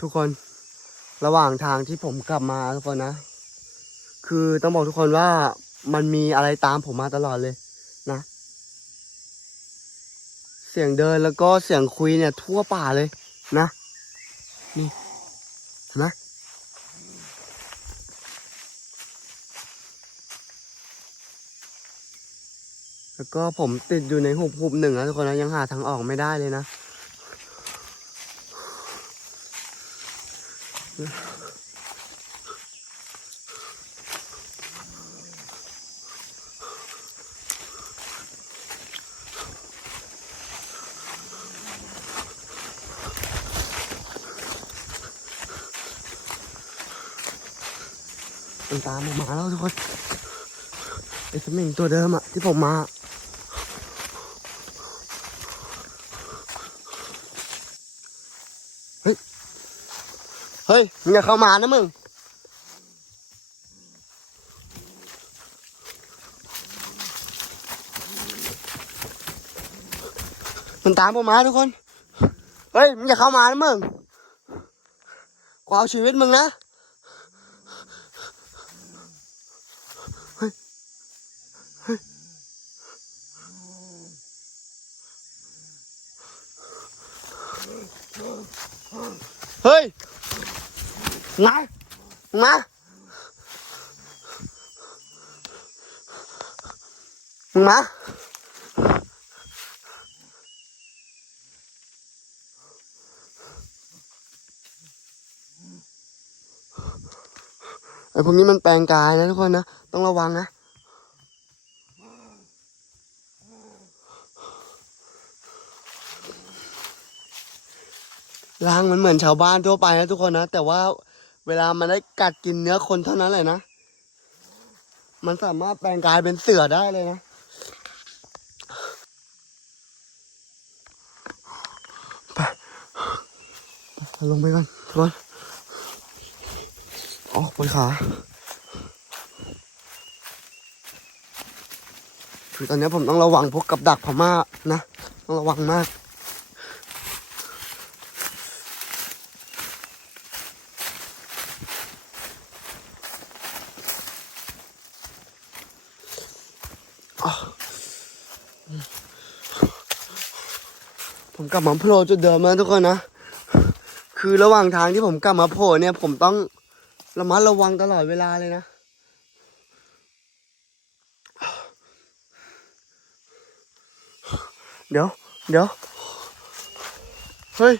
ทุกคนระหว่างทางที่ผมกลับมาทุกคนนะ คือต้องบอกทุกคนว่ามันมีอะไรตามผมมาตลอดเลยนะ เสียงเดินแล้วก็เสียงคุยเนี่ยทั่วป่าเลยนะ นี่เห็นไหมแล้วก็ผมติดอยู่ในหุบหุบหนึ่งนะทุกคนนะยังหาทางออกไม่ได้เลยนะ มันตามผมมาแล้วทุกคนไอ้สมิงตัวเดิมอะที่ผมมา เฮ้ย เฮ้ยมึงอย่าเข้ามานะมึงมันตามผมมาทุกคน เฮ้ยมึงอย่าเข้ามานะมึงกูเอาชีวิตมึงนะเฮ้ย มามามึงมาไอ้พวกนี้มันแปลงกายนะทุกคนนะ ต้องระวังนะล้างมันเหมือนชาวบ้านทั่วไปนะทุกคนนะ แต่ว่า เวลามันได้กัดกินเนื้อคนเท่านั้นแหละนะ มันสามารถแปลงกายเป็นเสือได้เลยนะไปลงไปกันทุกคนออกบนขาคือตอนนี้ผมต้องระวังพวกกับดักพม่านะ ต้องระวังมาก กลับมาโผล่จุดเดิมแล้วทุกคนนะ คือระหว่างทางที่ผมกลับมาโผล่เนี่ย ผมต้องระมัดระวังตลอดเวลาเลยนะ เดี๋ยว เดี๋ยว เฮ้ย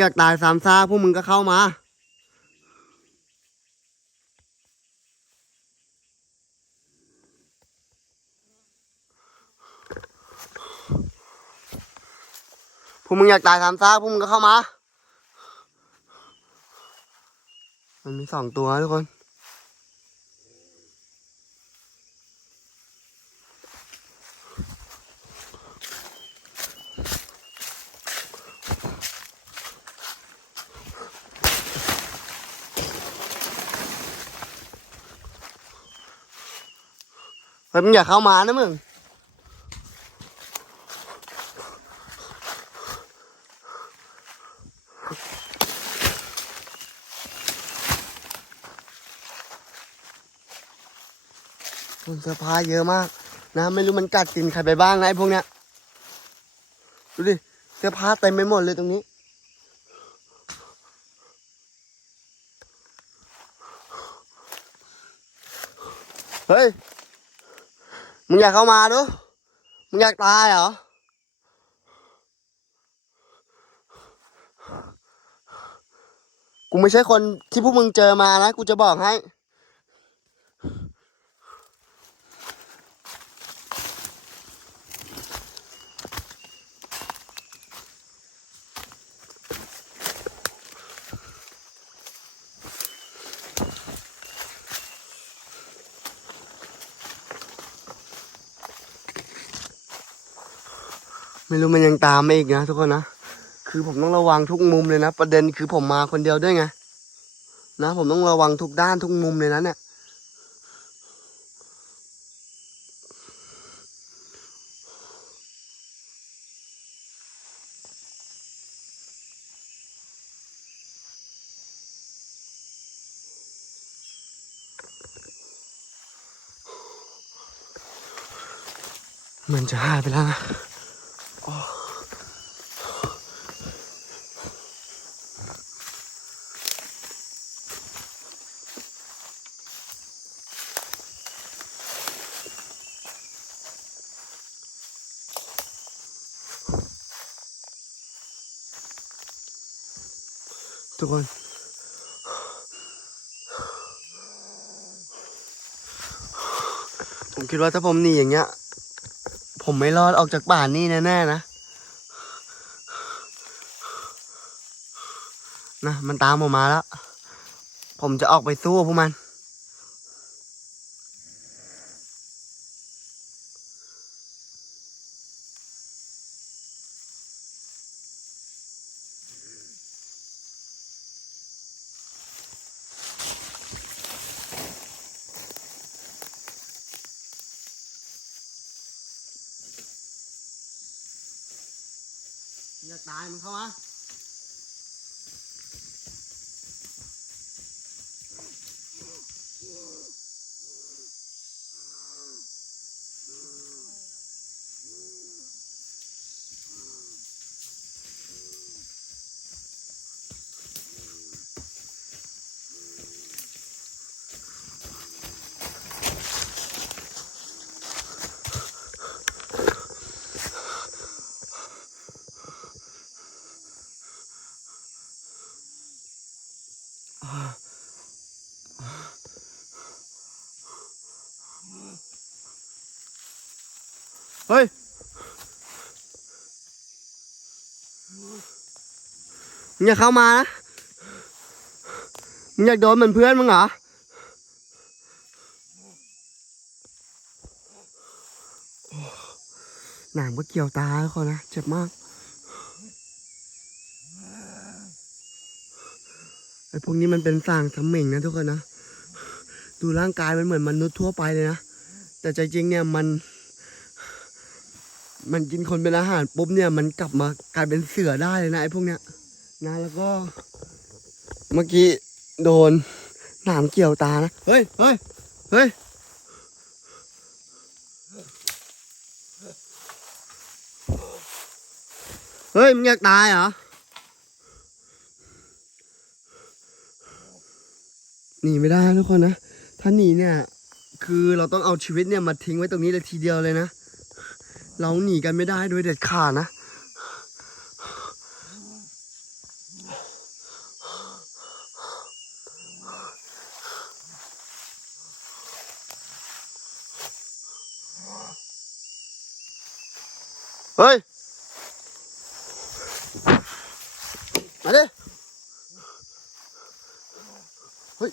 อยากตายสามซากพวกมึงก็เข้ามา พวกมึงอยากตายสามซากพวกมึงก็เข้ามา มันมีสองตัวทุกคน มึงอย่าเข้ามานะมึงคนเสื้อผ้าเยอะมาก นะไม่รู้มันกัดกินใครไปบ้างนะไอ้พวกเนี้ย ดูดิ เสื้อผ้าเต็มไปหมดเลยตรงนี้ เฮ้ย มึงอยากเข้ามาดูมึงอยากตายเหรอ กูไม่ใช่คนที่พวกมึงเจอมานะ กูจะบอกให้ ไม่รู้มันยังตามมาอีกนะทุกคนนะ คือผมต้องระวังทุกมุมเลยนะ ประเด็นคือผมมาคนเดียวด้วยไง นะ ผมต้องระวังทุกด้านทุกมุมเลยนะเนี่ย มันจะหายไปแล้วนะ ทุกคนผมคิดว่าถ้าผมหนีอย่างเงี้ย ผมไม่รอดออกจากป่านนี่แน่ๆนะนะ มันตามผมมาแล้ว ผมจะออกไปสู้พวกมัน ตายมันเข้ามา มึงอย่าเข้ามานะ มึงอยากโดนเหมือนเพื่อนมึงเหรอ หนังก็เกี่ยวตาแล้วคนนะ เจ็บมาก ไอ้พวกนี้มันเป็นสร้างสมิงนะทุกคนนะ ดูร่างกายมันเหมือนมนุษย์ทั่วไปเลยนะ แต่ใจจริงเนี่ยมันมันกินคนเป็นอาหารปุ๊บเนี่ยมันกลับมากลายเป็นเสือได้เลยนะไอ้พวกเนี้ย นะแล้วก็ เมื่อกี้โดนหนามเกี่ยวตานะ เฮ้ยเฮ้ยเฮ้ยเฮ้ยมึงอยากตายเหรอ หนีไม่ได้ทุกคนนะ ถ้าหนีเนี่ย คือเราต้องเอาชีวิตเนี่ยมาทิ้งไว้ตรงนี้เลยทีเดียวเลยนะ เราหนีกันไม่ได้โดยเด็ดขาดนะ เฮ้ย มาดิเฮ้ย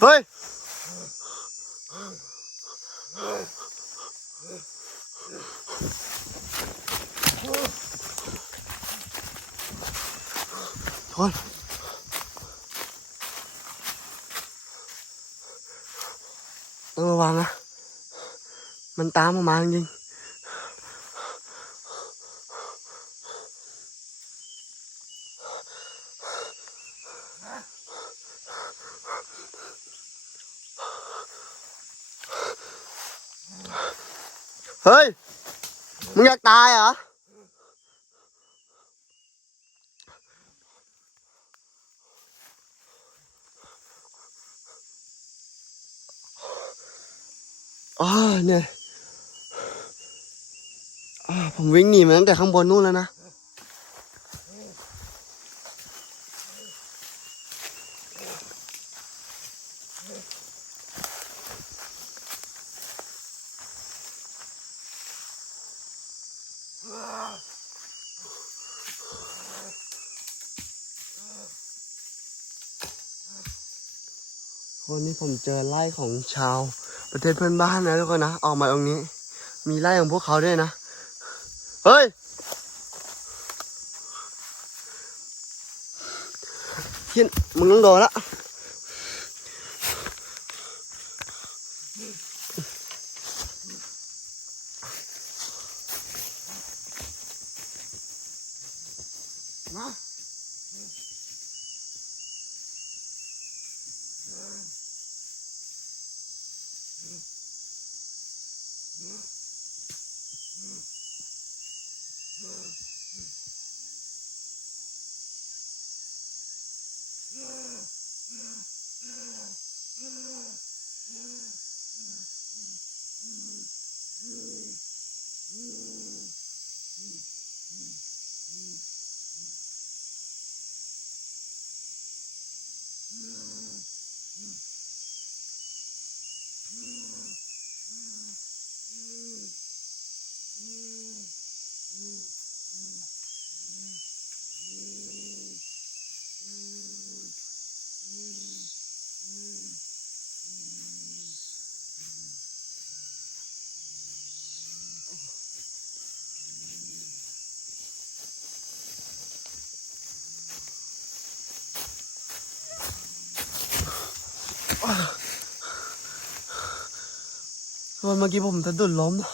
เฮ้ยทุกคนต้องระวังนะ มันตามมามาจริงๆ เฮ้ย มึงอยากตายเหรออ่าเนี่ยอ่าผมวิ่งหนีมาตั้งแต่ข้างบนนู่นแล้วนะ วันนี้ผมเจอไร่ของชาวประเทศเพื่อนบ้านนะทุกคนนะ ออกมาตรงนี้ มีไร่ของพวกเขาด้วยนะ เฮ้ยเฮียมึงต้องโดนละ Mm-hmm. วันเมื่อกี้ผมสะดุดล้มนะ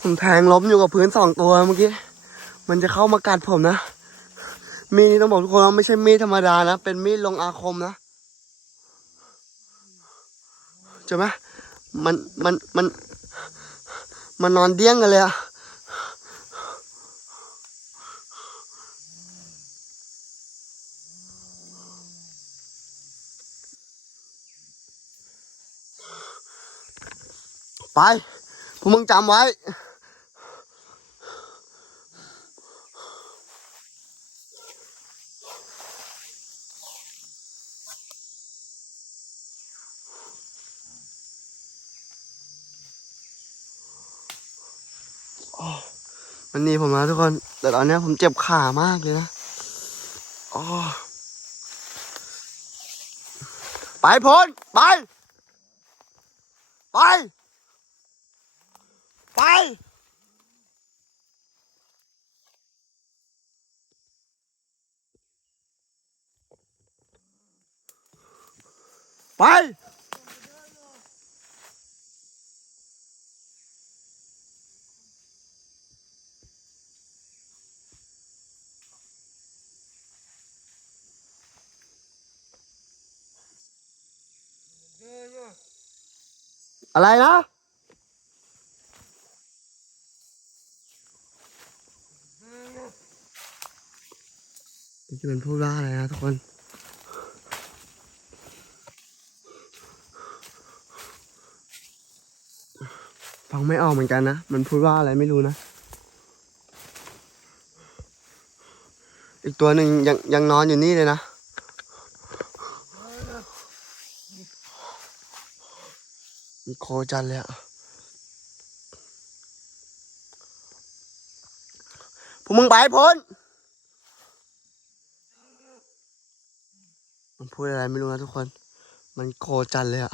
ผมแทงล้มอยู่กับพื้นสองตัวเมื่อกี้ มันจะเข้ามากัดผมนะ มีดนี่ต้องบอกทุกคนว่าไม่ใช่มีดธรรมดานะ เป็นมีดลงอาคมนะใช่ไหมมัน มัน มัน มันนอนเดี้ยงกันเลยอะ ไปพวกมึงจำไว้ มันหนีผมนะทุกคน แต่ตอนนี้ผมเจ็บขามากเลยนะอ๋อไปพ้นไป ไป ไป ไป อะไรนะ จะเป็นผู้ล่าอะไรนะทุกคนฟังไม่ออกเหมือนกันนะ มันพูดว่าอะไรไม่รู้นะ อีกตัวหนึ่งยังยังนอนอยู่นี่เลยนะ มีโคจันเลยอะพวกมึงไปให้พ้น มันพูดอะไรไม่รู้นะทุกคน มันโคจันเลยอะ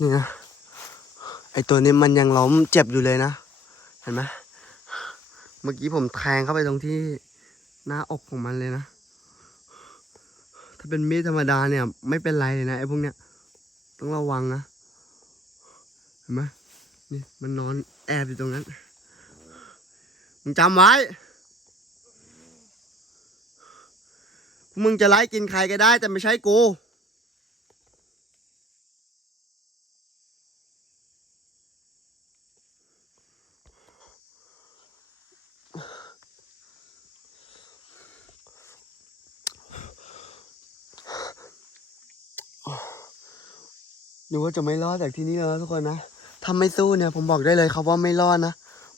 นี่นะไอตัวนี้มันยังล้มเจ็บอยู่เลยนะ ห็นไหมเมื่อกี้ผมแทงเข้าไปตรงที่หน้าอกของมันเลยนะ ถ้าเป็นมีดธรรมดาเนี่ย ไม่เป็นไรเลยนะไอ้พวกเนี้ย ต้องระวังนะ เห็นไหมนี่มันนอนแอบอยู่ตรงนั้น มึงจำไว้ มึงจะไล่กินใครก็ได้แต่ไม่ใช่กู ดูว่าจะไม่รอดจากที่นี่แล้วนะทุกคนนะถ้าไม่สู้เนี่ย ผมบอกได้เลยครับว่าไม่รอดนะ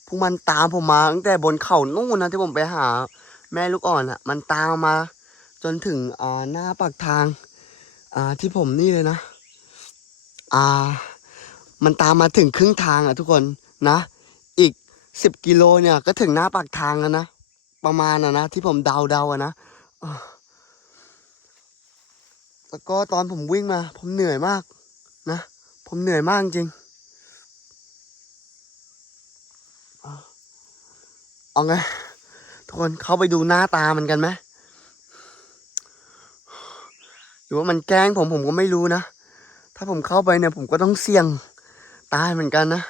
พวกมันตามผมมาตั้งแต่บนเขานู่นนะที่ผมไปหา แม่ลูกอ่อนอะ่ะ มันตามมา จนถึงอ่าหน้าปากทาง อ่าที่ผมนี่เลยนะ อ่า มันตามมาถึงครึ่งทางอะทุกคนนะ อีกสิบกิโลเนี่ย ก็ถึงหน้าปากทางแล้วนะประมาณอะนะที่ผมเดาเดาๆอะนะแล้วก็ตอนผมวิ่งมา ผมเหนื่อยมาก นะ ผมเหนื่อยมากจริงอ่าเอาไง ทุกคนเข้าไปดูหน้าตามันกันไหมหรือว่ามันแกล้งผมผมก็ไม่รู้นะ ถ้าผมเข้าไปเนี่ยผมก็ต้องเสี่ยงตายเหมือนกันนะ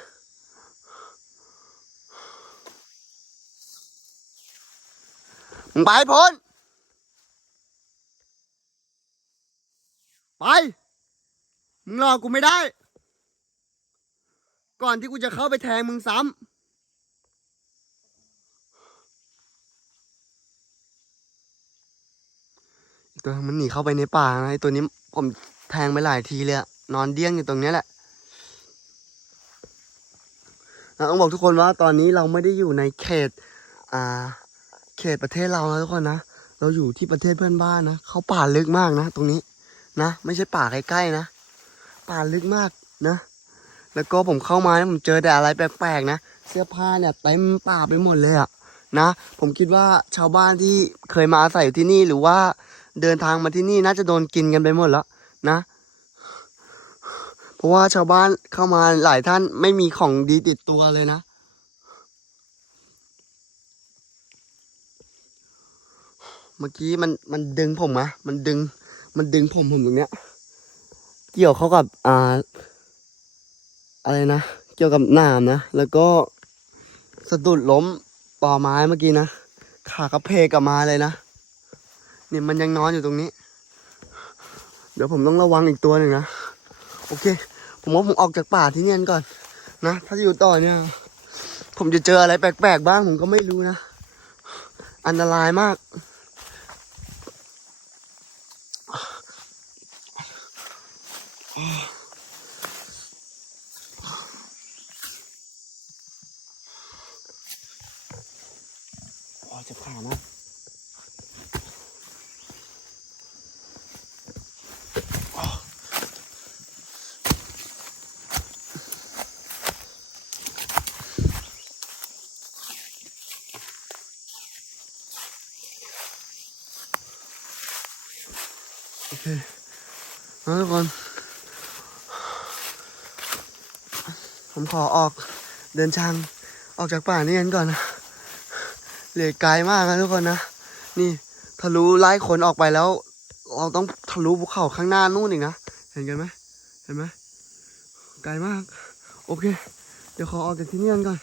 มึงไปพ้นไป มึงรอกูไม่ได้ ก่อนที่กูจะเข้าไปแทงมึงซ้ำตัวมันหนีเข้าไปในป่านะไอตัวนี้ผมแทงไปหลายทีเลยอะนอนเดี้ยงอยู่ตรงนี้แหละนะต้องบอกทุกคนว่าตอนนี้เราไม่ได้อยู่ในเขต อ่า เขตประเทศเรานะทุกคนนะ เราอยู่ที่ประเทศเพื่อนบ้านนะ เขาป่าลึกมากนะ ตรงนี้นะ ไม่ใช่ป่าใกล้ๆนะ ป่าลึกมากนะ แล้วก็ผมเข้ามาเนี่ยผมเจอแต่อะไรแปลกๆนะ เสื้อผ้าเนี่ยเต็มป่าไปหมดเลยอะนะ ผมคิดว่าชาวบ้านที่เคยมาอาศัยอยู่ที่นี่หรือว่าเดินทางมาที่นี่น่าจะโดนกินกันไปหมดแล้วนะ เพราะว่าชาวบ้านเข้ามาหลายท่านไม่มีของดีติดตัวเลยนะเมื่อกี้มันมันดึงผมอะมันดึง มันดึงผมผมตรงเนี้ย เกี่ยวเข้ากับอ่าอะไรนะ เกี่ยวกับหนามนะ แล้วก็สะดุดล้มต่อไม้เมื่อกี้นะ ขากระเพกกลับมาเลยนะเนี่ยมันยังนอนอยู่ตรงนี้ เดี๋ยวผมต้องระวังอีกตัวหนึ่งนะ โอเค ผมว่าผมออกจากป่าที่เนี่ยก่อนนะ ถ้าอยู่ต่อเนี่ย ผมจะเจออะไรแปลกๆบ้างผมก็ไม่รู้นะ อันตรายมาก โอ้เจ็บขามาก โอ เคนะทุกคน ผมขอออกเดินทางออกจากป่านี้กันก่อนนะเหลือไกลมากนะทุกคนนะ นี่ทะลุไล่คนออกไปแล้ว เราต้องทะลุภูเขาข้างหน้านู่นอีกนะ เห็นกันไหมเห็นไหมไกลมาก โอเค เดี๋ยวขอออกจากที่นี่กันก่อน